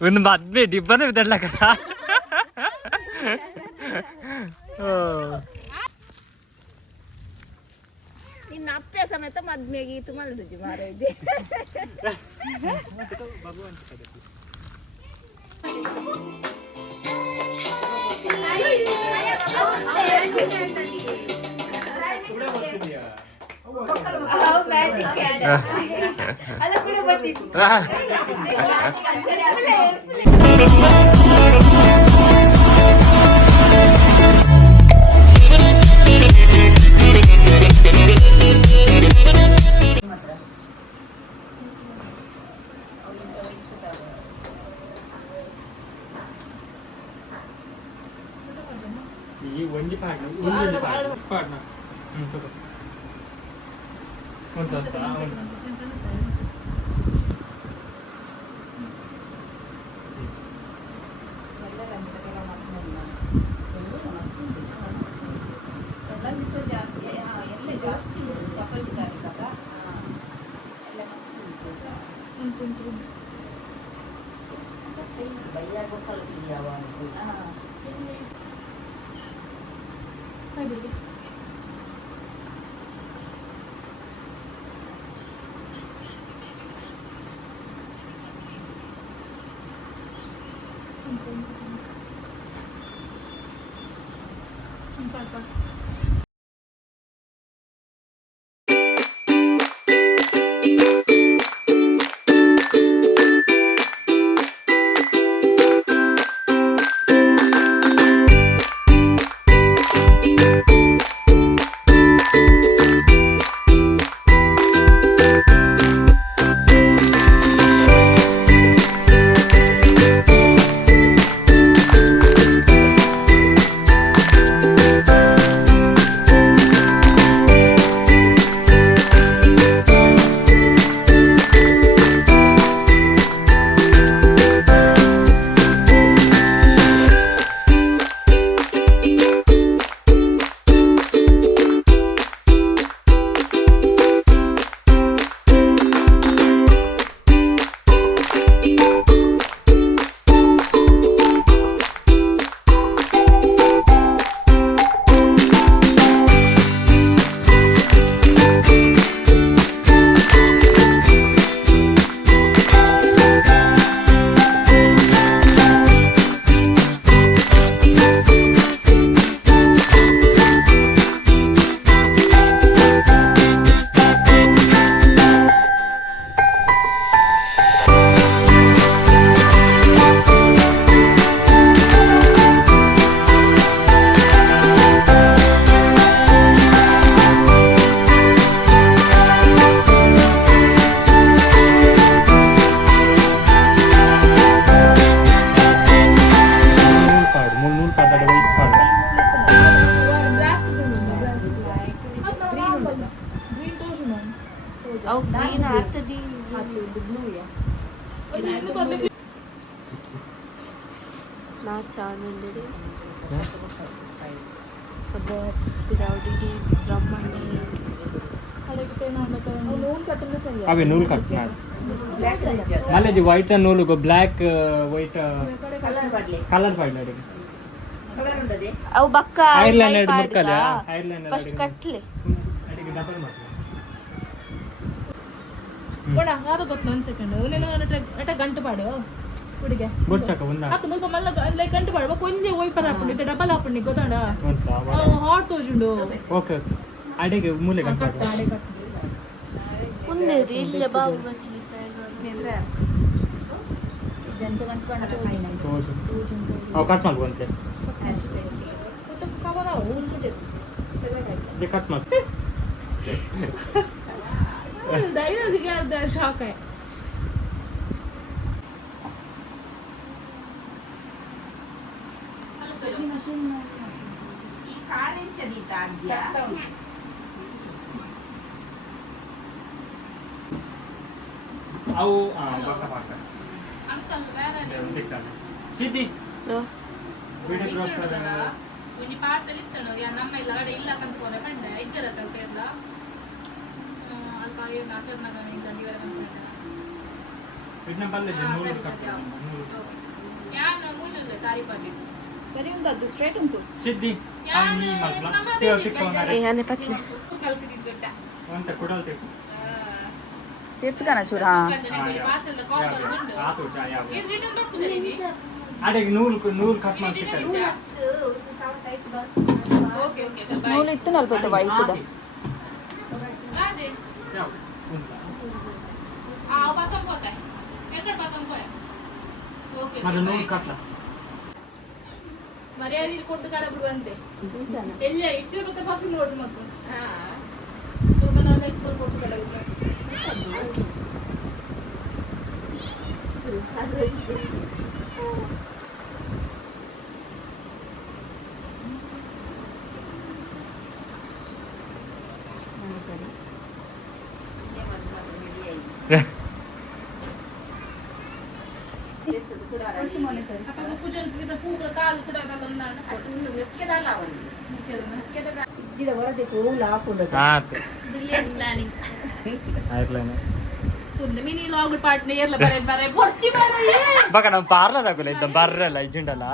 ಒಂದು ಮದ್ವೆ ಡಿಬ್ಬನ ಬಿದ್ದಲ್ಲ కదా ಇನ್ನು ಅಪ್ಪೆ ಸಮೇತ ಮದ್ವೆಗೆ ಇತ್ತು ಮಲ್ದುಜಿ ಮಾರೈದೆ ಈ ಒಂಜಿ ಪಾಡ್ನ ಜಾಸ್ತಿ ತಗೊಂಡಿದ್ದಾರೆ ಎಲ್ಲ ಮಸ್ತ್ ಭಯ್ಯ ಗೊತ್ತಾಗ್ತಿದ್ಯಾವ ಬಿಡಿ నా ఛానల్ ಸ್ಥಿರಾವಡಿ ಬ್ರಹ್ಮಣಿ ಅವೆ ನೂಲು ಕಟ್ಟಿನಾರು ಮಲ್ಲೆಜಿ ವೈಟ್ ನೂಲು ಬ್ಲ್ಯಾಕ್ ವೈಟ್ ಕಲರ್ ಪಡ್ಲೆ ಅವು ಬಕ್ಕ ಐರ್ಲೆಂಡ್ ಮುಕ್ಕಲ ಐರ್ಲೆಂಡ್ ಫಸ್ಟ್ ಕಟ್ಲೆ ಅಡಿಗೆ ಡಬಲ್ ಮಾಡ್ತಾರೆ ಕೊಡ ಯಾರು ಗೊತ್ತು ಒಂದು ಸೆಕೆಂಡ್ ನೀನು ಗಂಟು ಪಾಡು ಹುಡುಗೆ ಬೊಚ್ಚಕ ಒಂದ ಅಕ್ಕ ಮುಲ್ಪ ಮಲ್ಲ ಲೈಕ್ ಗಂಟು ಪಾಡು ಕೊಂಚೆ ವೈಪರ್ ಹಾಕೊಂಡು ಇದು ಡಬಲ್ ಹಾಕೊಂಡು ಗೊತ್ತಾಡ ಹಾಟ್ ತೋಜುಂಡು ಓಕೆ ಅಡಿಗೆ ಮೂಲೆ ಗಂಟು ಪಾಡು ಮುಂದೆ ಇಲ್ಲ ಬಾಬು ಬತ್ಲಿ ಅಂದ್ರೆ ಜಂಜ ಗಂಟು ಪಾಡು ತೋಜು ಅವು ಕಟ್ ಮಾಡ್ಕೊಂತೆ ಅಷ್ಟೇ ಕವರ ये कट मत ಧೈರ್ಯ ಶಾಕ್ ಆಯ್ತು ಅವು ಬಾಕ ಬಾಕ ಅಂಕಲ್ ಬೇರೆ ಸಿದ್ದಿ ವಿಡಿಯೋಗ್ರಾಫರ್ ಒಂಜಿ ಪಾರ್ಸಲ್ ಇತ್ತನು ಯಾ ನಮ್ಮ ಇಲ್ಲ ಗಡೆ ಇಲ್ಲ ಕಂತ್ಕೋನೆ ಪಂಡೆ ಇಜ್ಜರ ತಲ್ಪೆಲ್ಲ ಅಲ್ಪ ಇದನ್ನ ಬಲ್ಲೆ ನೂಲು ಕಟ್ಟು ಸರಿ ಉಂಟು ಅದು ಸ್ಟ್ರೈಟ್ ಉಂಟು ಸಿದ್ದಿ ಅಲ್ಲಿ ಮಲ್ಪಲ ತಿಕ್ಕವನ ಏನೇ ಪತ್ಲೆ ಅಂತ ಕೊಡಲ್ ತಿಕ್ಕು ತೀರ್ಥಗಾನ ಚೂರ ಆತು ಚಾಯ ಅಡೆಗೆ ನೂಲು ಕಟ್ ಮಾಡಿ ನೂಲು ಇತ್ತು ನಲ್ಪತ್ತು ವೈಟ್ದ మరి నూనె కట్ల ಮರ್ಯಾದೆ ಕೊಟ್ಟು ಕಾಡಬಿಡು ಅಂತೆ ಎಲ್ಲ ಇಟ್ಟಿರ್ಬೇಕು ಪಾಪಿ ನೋಡು ಮಕ್ಕಳು ತುಂಬ ನಾನು ಇಟ್ಕೊಂಡು ಕೊಟ್ಟು ಕಾಡಬಿಡು ಅಪ್ಪ ಪೂಜನ್ ಪೂರ ಕಾಲು ಕೂಡ ಅದೊಂದಾണ് ಬ್ರಿಲಿಯಂಟ್ ಪ್ಲಾನಿಂಗ್ ಒಂದು ಮಿನಿ ಲಾಗ್ ಪಾರ್ಟ್ನ ಏರ್ಲ ಬರೆ ಪೊರ್ಚಿ ಬರೆ ಬಕ ನಾವು ಪಾರ್ಲದಾಗಲ್ಲ ಇದ್ದ ಬರ್ರಲ್ಲ ಇಜ್ಜಿಂಡಲ್ಲ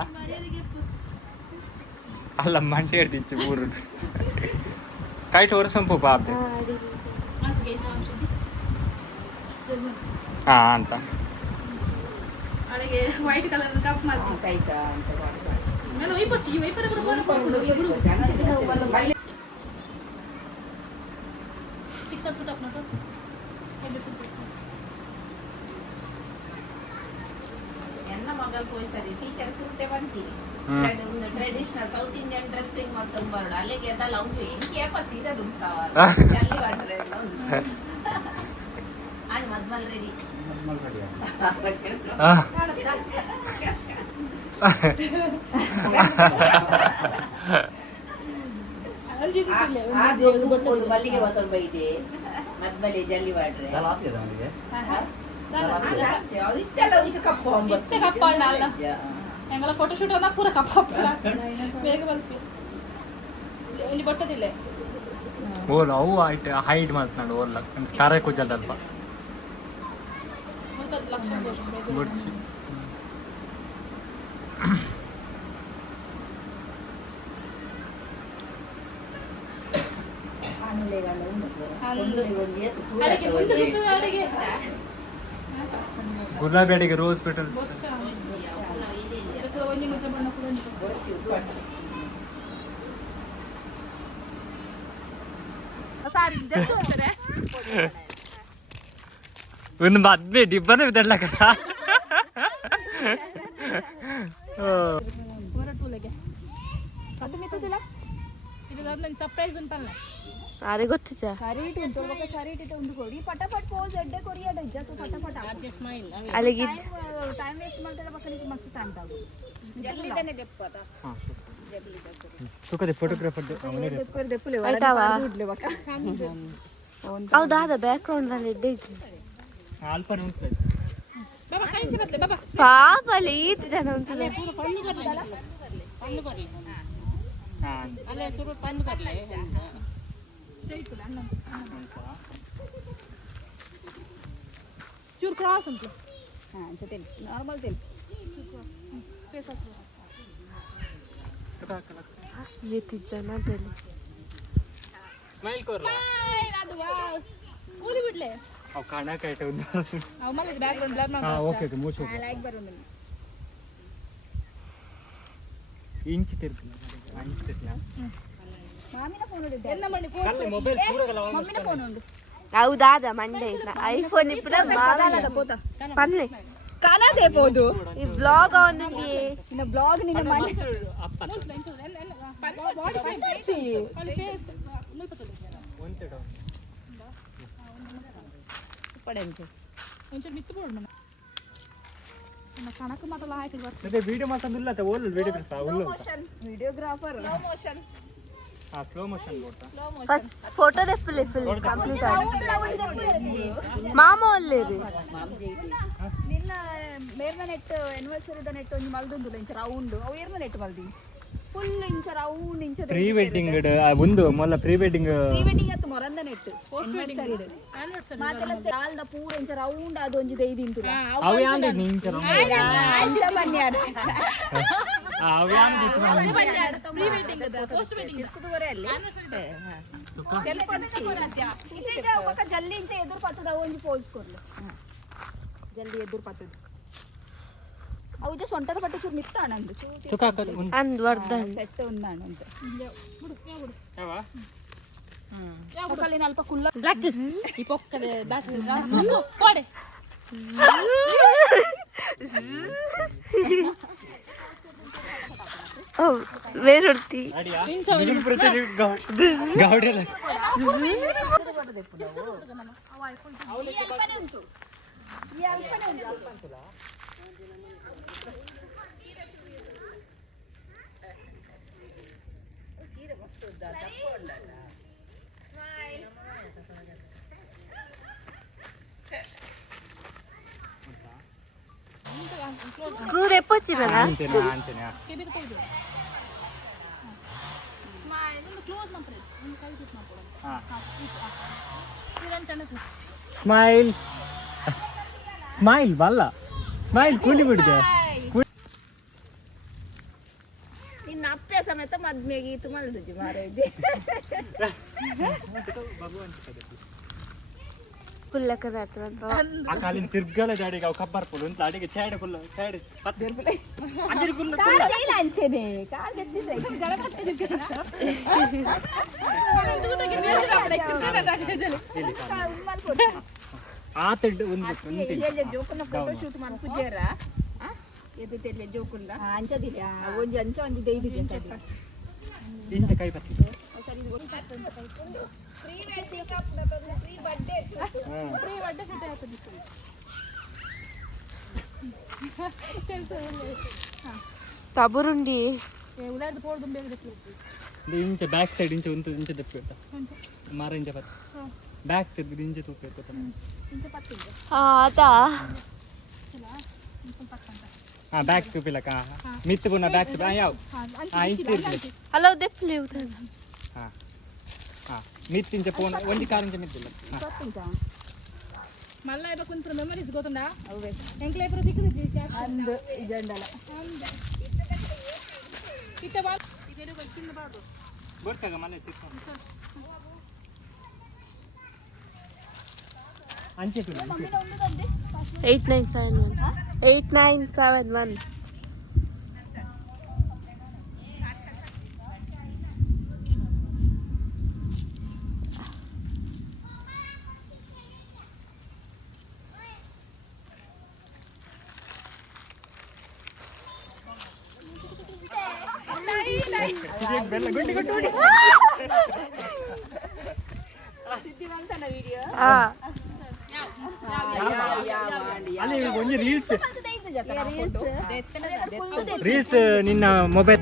ಅಲ್ಲ ಮಂಡಿ ಹಿಡ್ದಿಚ್ಚು ಊರು ಕೈಟ್ ವರ್ಷಂಪು ಪಾಪ ಹಾ ಅಂತ అలాగే వైట్ కలర్ కప్ మాది కైకా అంత వాడతా నేను వైపర్చి ఈ వైపర్ కూడా పోను ఎప్పుడు టిక్కర్ షూట్ अपना तो ಎನ್ನ ಮಗಳು ಹೋಯ್ ಸರಿ ಟೀಚರ್ ಸುಟ್ಟೆ ಬಂತಿ ಟ್ರೆಡಿಷನಲ್ ಸೌತ್ ಇಂಡಿಯನ್ ಡ್ರೆಸ್ಸಿಂಗ್ ಮೊತ್ತಂ ಬರಡು ಅಲ್ಲಿಗೆ ಅದಲ್ಲ ಉಂಟು ಇಂಕೇಪ ಸೀದಾ ದುಂತಾವ ಜಲ್ಲಿ ವಾಟ್ರೆ ಆನ್ ಮದ್ಮಲ್ ರೆಡಿ ಮಲ್ಲಿಗೆ ಮತ್ತೊಬ್ಬ ಇದೆ ಮದ್ಮಲೆ ಜಲ್ಲಿ ಮಾಡ್ರೆ ഞങ്ങളെ ഫോട്ടോഷൂട്ട് വന്നാൽ പൂര കപ്പ വേഗം വലിപ്പി ಇಲ್ಲಿ ಬಟ್ಟದಿಲ್ಲ ಓಲ್ ಅವು ಹೈಟ್ ಮಾತನಾಡು ಓಲ್ಲ ತಾರೆ ಕೂಜಲ್ದಲ್ಪ ಬುಡ್ಸಿ ಗುಲಾಬಿ ಅಡಿಗೆ ರೋಸ್ ಪೆಟಲ್ಸ್ ಒಂದು ಮದ್ವೆ ಡಿಬ್ಬನೇ ಬಿದ್ದಲ್ಲ ಕದ ಸರ್ಪ್ರೈಸ್ ಉಂಟಲ್ಲ ಅರೆ ಗೊತ್ತಿಚ್ಚ ಸಾರಿ ಇಟ್ಟು ಉಂಟು ಸಾರಿ ಇಟ್ಟು ಒಂದು ಕೊಡಿ ಪಟಾಪಟ್ ಪೋಸ್ ಎಡ್ಡೆ ಕೊರಿಯಾಡ ಇಜ್ಜತ್ತು ಪಟಾಪಟ ಅಲ್ಲಿಗೆ ಟೈಮ್ ವೇಸ್ಟ್ ಮಾಡ್ತಾರೆ ಮಕ್ಕಳಿಗೆ ಮಸ್ತ್ ಟೈಮ್ ತಾಗು ಜಲ್ಲಿದನೆ ದೆಪ್ಪದ ತುಕದೆ ಫೋಟೋಗ್ರಾಫರ್ ದೆಪ್ಪರ್ ದೆಪ್ಪಲೆ ಆಯ್ತಾವಾ ಇಡ್ಲೆ ಬಕ ಹೌದಾ ಅದ ಬ್ಯಾಕ್ ಗ್ರೌಂಡ್ ಅಲ್ಲಿ ಇದ್ದೆ ಅಲ್ಪ ಉಂಟು ಬಾಬಾ ಕೈಂಚ ಬದಲೆ ಬಾಬಾ ಪಾಪ ಅಲ್ಲಿ ಈತ ಜನ ಉಂಟಲ್ಲ ಪಣ್ಣು ಬರ್ಲಿ ಹಾ ಅಲ್ಲೇ ಸುರು ಪಣ್ಣು ಬರ್ಲಿ ಚೂರು ಕ್ರಾಸ್ ಉಂಟು ಹಾಂ ತೆಲ್ ನಾರ್ಮಲ್ ತೆಲ್ ಏತಿ ಜನ ತಲೆ ಸ್ಮೈಲ್ ಕೊರ್ಲ ಅದು ವಾವ್ ಕೂಲಿ ಬಿಡ್ಲೆ ಅವು ಕಣ ಕೈಟ ಒಂದು ಅವ ಮಲ್ಲ ಬ್ಯಾಕ್ ಗ್ರೌಂಡ್ ಬ್ಲರ್ ಹಾ ಓಕೆ ಓಕೆ ಮೂಸು ಲೈಕ್ ಬರೋದಿಲ್ಲ ಇಂಚ್ ತಿರ್ತೀನಿ ಇಂಚ್ ತಿರ್ತೀನಿ ಮಾಮಿನ ಫೋನ್ ಹೊಡಿದ್ದೆ ಎನ್ನ ಮಾಡಿ ಕಲ್ಲೆ ಮೊಬೈಲ್ ಪೂರಗಲ ಮಮ್ಮಿನ ಫೋನ್ ಉಂಟು ಹೌದಾದ ಮಂಡೆ ಐಫೋನ್ ಇಪ್ಪಡ ಪೋತ ಪನ್ಲೆ ಕಾಣದೇ ಬೋದು ಈ ವ್ಲಾಗ್ ಒಂದು ಇನ್ನ ಬ್ಲಾಗ್ ನಿನ್ನ ಮಾಡಿ ಅಪ್ಪ ಬಾಡಿ ಸೇಮ್ ಅಲ್ಲಿ ಫೇಸ್ ಒಂಟೆಡ ಪಡೆಂಚೆ ಒಂಚೂರು ಮಿತ್ತು ಬೋರ್ಡ್ ನನ್ನ ನನ್ನ ಕಣಕ್ಕೆ ಮಾತ್ರ ಹಾಕಿ ಬರ್ತೀನಿ ಮತ್ತೆ ವಿಡಿಯೋ ಮಾತಂದಿಲ್ಲ ತ ಓಲ್ ವಿಡಿಯೋ ಬಿಡ್ತಾ ಉಲ್ಲು ವಿಡಿಯೋಗ್ರಾಫರ್ ಸ್ಲೋ ಮೋಷನ್ ಹಾ ಸ್ಲೋ ಮೋಷನ್ ಬೋಡ್ತಾ ಫಸ್ಟ್ ಫೋಟೋ ದೆಪ್ಪಲೆ ಫುಲ್ ಕಂಪ್ಲೀಟ್ ಆಗಿ ಮಾಮ ಒಲ್ಲೇರಿ ನಿನ್ನ ಮೇರ್ನ ನೆಟ್ ಎನಿವರ್ಸರಿದ ನೆಟ್ ಒಂದು ಮಲ್ದೊಂದು ಇಂಚ ರೌಂಡ್ ಅವು ಏರ್ನ ನೆಟ್ ಮಲ್ದಿ ಫುಲ್ ಇಂಚ ರೌಂಡ್ ಇಂಚ ಪ್ರೀ ವೆಡ್ಡಿಂಗ್ ಒಂದು ಮೊಲ್ಲ ಪ್ರೀ ವೆಡ್ಡಿಂಗ್ ಪ್ರೀ ವೆಡ್ಡಿಂಗ್ ಅತ್ತು ಮೊರಂದನೆ ಇತ್ತು ಮಾತೆಲ್ಲ ಸ್ಟಾಲ್ದ ಪೂರ ಇಂಚ ರೌಂಡ್ ಅದು ಒಂಜಿ ದೈದಿಂತು ಅವು ಯಾಂದೆ ನಿಂಚ ಅಂಚ ಬನ್ಯಾಡ ಅವು ಯಾಂದೆ ಪ್ರೀ ವೆಡ್ಡಿಂಗ್ ಅದ ಪೋಸ್ಟ್ ವೆಡ್ಡಿಂಗ್ ತಿರುಕುದುವರೆ ಅಲ್ಲಿ ಜಲ್ದಿ ಇಂಚ ಎದುರು ಪತ್ತದ ಒಂಜಿ ಪೋಸ್ ಕೊರ್ಲು ಜಲ್ದಿ ಎದುರು ಪತ್ತದ ಅವು ಸೊಂಟದ ಪಟ್ಟಿ ಚೂರು ನಿತ್ತ ಅಣ್ಣಂದು ಅಂದ್ ವರ್ಧನ್ ಸೆಟ್ ಉಂದಾಣ ಅಂತ ಯಾವ ಕಲ್ಲಿನ ಅಲ್ಪ ಕುಲ್ಲ ಈ ಪೊಕ್ಕಡೆ ಕೊಡೆ ಬೇರೊಡ್ತಿ ಗೌಡೆಲ್ಲ ಸ್ಕ್ರೂ ರೆಪ್ಪೊಚ್ಚಿರಲ್ಲ ಆಂಚನೆ ಸ್ಮೈಲ್ ಸ್ಮೈಲ್ ಬಲ್ಲ ಸ್ಮೈಲ್ ಕೂಲಿ ಬಿಡಿದೆ ನಿನ್ನ ಅಪ್ಪೆ ಸಮೇತ ಮದ್ಮೆಗೆ ಈತು ಮಲ್ದಜ್ಜಿ ಮಾರೈದೆ ಕುಲ್ಲಕ ರಾತ್ರ ಆ ಕಾಲಿನ ತಿರ್ಗಲ ಜಾಡಿಗೆ ಅವು ಕಬ್ಬರ್ ಪುಲ್ ಅಂತ ಅಡಿಗೆ ಚಾಡೆ ಫುಲ್ ಚಾಡೆ ಅಂಜರಿ ಫುಲ್ ಅಂಚೆನೆ ಕಾಲ್ ಗೆದ್ದಿದ್ರೆ ಆತ ಒಂದು ಜೋಕುನ ಫೋಟೋ ಶೂಟ್ ಮಾಡ್ಪುಜೇರ ಎದ್ದಿಲ್ಲ ಜೋಕುಂದ ಅಂಚದಿಲ್ಲ ಒಂಜಿ ಅಂಚ ಒಂಜಿ ದೈದಿದೆ ಇಂಚ ಕೈ ಬತ್ತಿ ಸರಿ pre wedding pre birthday pre ಬಡ್ಡೆ ಶೂಟ್ ಆಗ್ತದೆ ತಬುರುಂಡಿ ಉಲಾರ್ದು ಪೋಡ್ದು ಬೇಗ ಇಂಚ ಬ್ಯಾಕ್ ಸೈಡ್ ಇಂಚ ಒಂದು ಇಂಚ ದಪ್ಪಿ ಇರ್ತ ಮಾರ ಇಂಚ ಬತ್ತ ಬ್ಯಾಕ್ ತಿರ್ಗಿ ಇಂಚ ತೂಕ ಇರ್ತದ ಆತಾ ಹಾ ಬ್ಯಾಕ್ ತೂಪಿಲಕ ಮಿತ್ತು ಪುನಃ ಬ್ಯಾಕ್ ಯಾವ ಇಂಚ ತಿರ್ಗಿ ಹಲೋ ದೆಪ್ಲಿ ಹಾ ಹಾ ಮಿತ್ತಿಂಚ ಪೋನ್ ಒಂದು ಕಾರ್ ಇಂಚ ಮಿತ್ತಿಲ್ಲ ಮಲ್ಲ ಇವಾಗ ಕುಂತ್ರ ಮೆಮರೀಸ್ ಗೊತ್ತುಂಡಾ ಎಂಕ್ಲೆ ಇಬ್ಬರು ಸಿಕ್ಕಿದ್ವಿ ಅಂದು ಇಜಂಡಲ ಇತ್ತ ಬಾ ಇದೆಲ್ಲ ಕಿಂದ ಬಾಡು ಬರ್ತಾಗ ಮನೆ ತಿರ್ಕೊಂಡು ಅಂಚೆ ಪಿಲ್ಲ 8971 ಅಲ್ಲಿ ಒಂದು ರೀಲ್ಸ್ ನಿನ್ನ ಮೊಬೈಲ್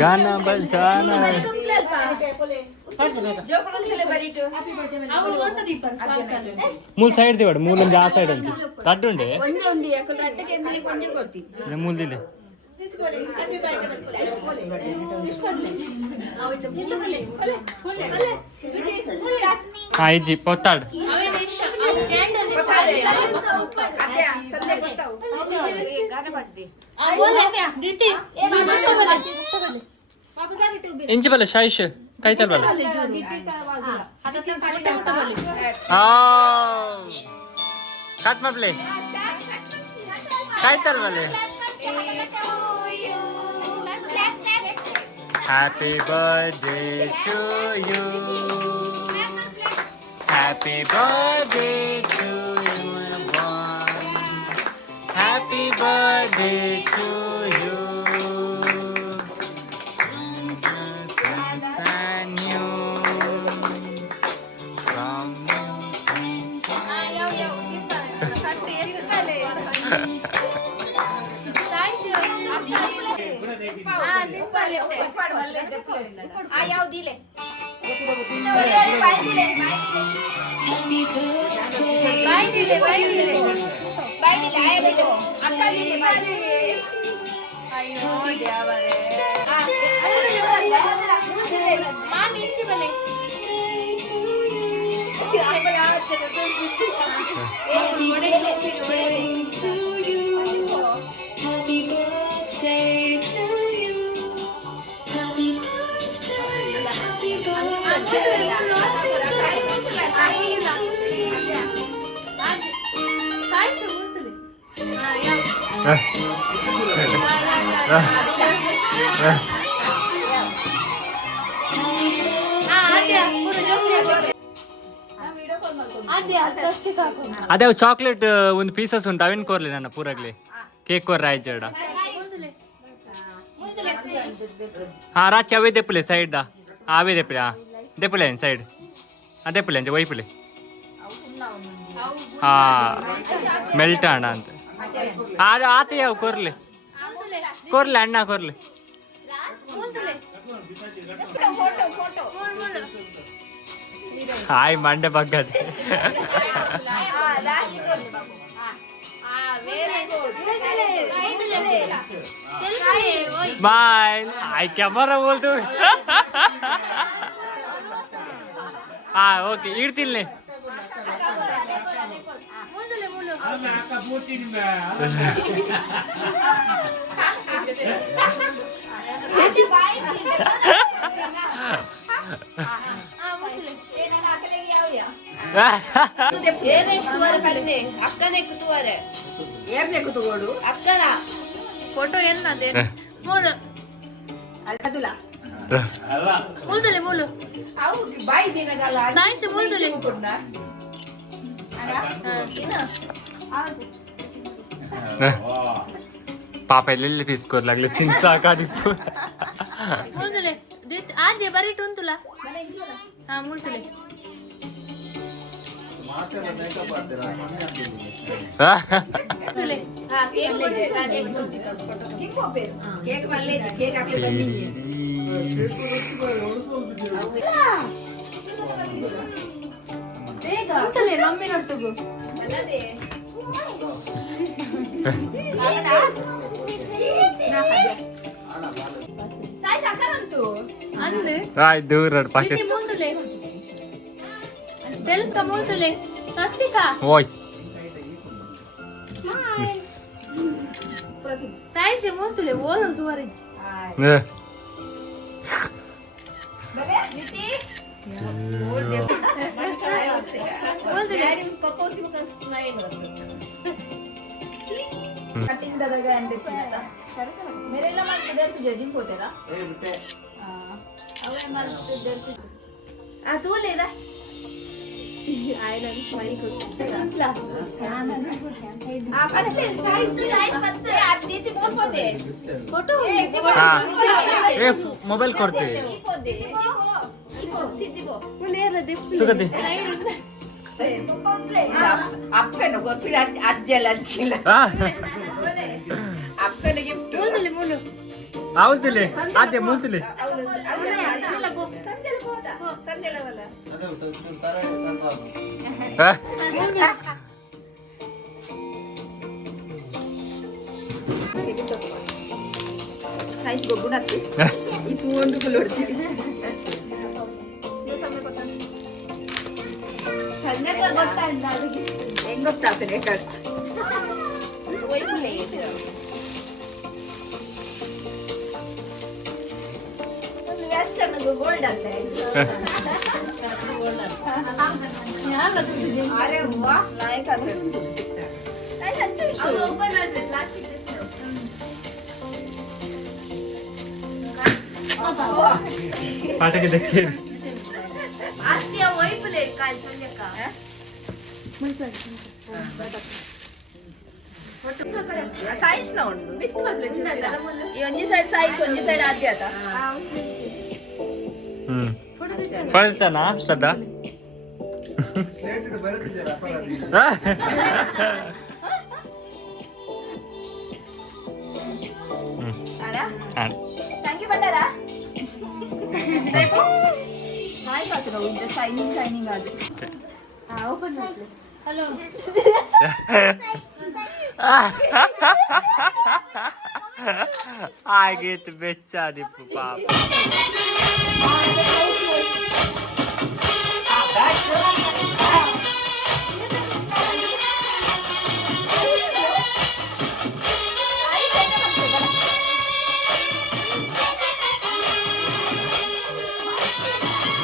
गाना बजाना ಮೂಲ ಸೈಡ್ ದೇವಡ ಮೂಲ ಒಂದು ಆ ಸೈಡ್ ಅಂತ ರಡ್ಡು ಉಂಡೆ ಒಂದೇ ಉಂಡಿ ಯಾಕಂದ್ರೆ ರಡ್ಡಕ್ಕೆ ಎಂದಿಗೆ ಕೊಂಚ ಕೊಡ್ತೀನಿ ಮೂಲ ದಿಲೆ ಹಾ ಇಜ್ಜಿ ಪೊತ್ತಾಡ್ इंच बल शाइश काय तर बल काट मपले काय तर बल Happy birthday to you. Happy birthday to you, everyone. Happy birthday to you. And you. From you. ಯಾವ್ದು ದಿಲೆ ಅದೇ ಚಾಕ್ಲೇಟ್ ಒಂದು ಪೀಸಸ್ ಉಂಟು ಅವೇನು ಕೋರ್ಲಿ ನನ್ನ ಪೂರಾಗ್ಲಿ ಕೇಕ್ ಕೋರ್ ರಾಯ್ ಜಡ ಹಾ ರಾಚಿ ಅವೇ ದೆಪ್ಪಲೆ ಸೈಡ್ ದಾ ಅವೇ ದೆಪ್ಪಲೆ ಹಾ ದೆಪ್ಪಲೆ ಸೈಡ್ ದೆಪ್ಪಲೆ ಅಂಚೆ ವೈಪುಲೆ ಹಾ ಮೆಲ್ಟ್ ಅಣ್ಣ ಅಂತ ಅದು ಆತ ಯಾವ ಕೋರ್ಲಿ ಕೋರ್ಲಿ ಅಣ್ಣ ಕೋರ್ಲಿ ಹಾಯ್ ಮಂಡೆ ಬಗ್ಗದು ಸ್ಮೈಲ್ ಆಯ್ ಕ್ಯಾಮರಾ ಬೋಲ್ತು ಹಾ ಓಕೆ ಇಡ್ತೀನಿ ಅಕ್ಕನೇ ಕುತುವರೆ ಏರ್ನೆ ಕೂತ್ಕೋಡು ಅಕ್ಕನ ಫೋಟೋ ಏನದೆ ಮೂಲು ಅಲ್ಲದುಲ ಮೂಲ್ತಲೆ ಮೂಲು ಅವು ಬಾಯಿ ದಿನಗಲ್ಲ ಸಾಯಿಸಿ ಮೂಲ್ತಲೆ ಪಾಪ ಎಲ್ಲೆಲ್ಲಿ ಪೀಸ್ಕೋರ್ लागले ಚಿಂಚಾಕಾದಿತ್ತು ಮೂಲ್ತಲೆ ಆದ್ಯ ಬರಿಟ್ ಉಂತುಲ ಹಾ ಮೂಲ್ತಲೆ ಮಾತೆಲ್ಲ ಮೇಕಪ್ ಮಾಡ್ತೀರಾ ಕೇಕ್ ಮಲ್ಲೆ ಕೇಕ್ ಹಾಕ್ಲಿ ಬಂದಿನಿ ಉಂತಲೆ ಮಮ್ಮಿ ನೊಟ್ಟುಗು ಅಲ್ಲದೆ ಸಾಯಿ ಶಂಕರಂತು ಅಂದು ರಾಯ್ ದೂರ ಇದು ಪಾಕಿಸ್ತಾನ ಮೂಲ್ತಲೆ ತೆಲ್ಕ ಮೂಲ್ತಲೆ ಸ್ವಸ್ತಿಕಾ ಓಯ್ ಸಾಯಿಸಿ ಮೂಲ್ತಲೆ ಓಲಲ್ ದುವರಿಜ್ ಬಲೆ ಮಿತಿ ಯಾರಿಗೂ ಕಪೋತಿ ಮುಖ ಸ್ಮೈಲ್ ಕಟಿಂಗ್ ದದಾಗ ಅಂದಿತ್ತಿನದ ಮೇರೆಲ್ಲ ಮಾಡ್ತಿದ್ದೆ ಜಜಿಂಗ್ ಹೋತೆರಾ ಏ ಬಿಟ್ಟೆ ಅವೇ ಮಾಡ್ತಿದ್ದೆ ಆ ತೂಲೇದ ಐಲಂಡ್ ಸ್ಮೈಲ್ ಕೊಡ್ತಿದ್ದೆ ಆ ಪತ್ತೆ ಸೈಜ್ ಮತ್ತೆ ಅದಿತಿ ಮೋಪೋದೆ ಫೋಟೋ ಹಾ ಏ ಮೊಬೈಲ್ ಕೊಡ್ತೀವಿ ಇಪೋ ಸಿದ್ದಿಬೋ ಸುಗದಿ ಅಪ್ಪನ ಗೊತ್ತಿರ ಅಜ್ಜೆಲ್ಲ ಹಂಚಿಲ್ಲ ಅಪ್ಪನ ಗಿಫ್ಟ್ ಮೂಲ್ತಲೆ ಮೂಲು ಆವಲ್ತಿಲೆ ಆತೆ ಮೂಲ್ತಿಲೆ ಸಂಜೆಲವಲ್ಲ ಅದೇ ಚೂರು ತಾರೆ ಸಣ್ಣದಾಗು ಸೈಜ್ ಗೊಬ್ಬುನತ್ತು ಇದು ಒಂದು ಫುಲ್ ಹೊಡ್ಚಿ ಸಂಜೆಗ ಗೊತ್ತಾಯ್ತು ಅದಕ್ಕೆ ಹೆಂಗ್ ಗೊತ್ತಾಗ್ತದೆ ವೆಸ್ಟರ್ನ್ ಗೋಲ್ಡ್ ಅಂತ ಅರೆ ವಾ ಲೈಕ್ ಅದು ಓಪನ್ ಆದ್ರೆ ಪ್ಲಾಸ್ಟಿಕ್ पाठकी देखील आत्या वैपले काल तुझ्या का ಸಾಯಿಸ್ ನೋಡು ಈ ಒಂಜಿ ಸೈಡ್ ಸಾಯಿಶ್ ಒಂಜಿ ಸೈಡ್ ಆದ್ಯ ಆತ ಫಳ್ತಾನಾ ಶ್ರದ್ಧಾ ಸ್ಲೇಟ್ ಇಟ್ಟು ಬರೆದಿದ್ದೀರಾ ಅಪರಾಧಿ ಆರಾ ಥ್ಯಾಂಕ್ ಯು ಬಂಡಾರಾ ಹಾಯ್ ಮಾತ್ರ ಒಂಚ ಶೈನಿಂಗ್ ಶೈನಿಂಗ್ ಆದ್ರೆ ಓಪನ್ ಮಾಡ್ಲಿ ಹಲೋ ಆಗಿತ್ತು ಬೆಚ್ಚ ದಿಪ್ಪು ಪಾಪ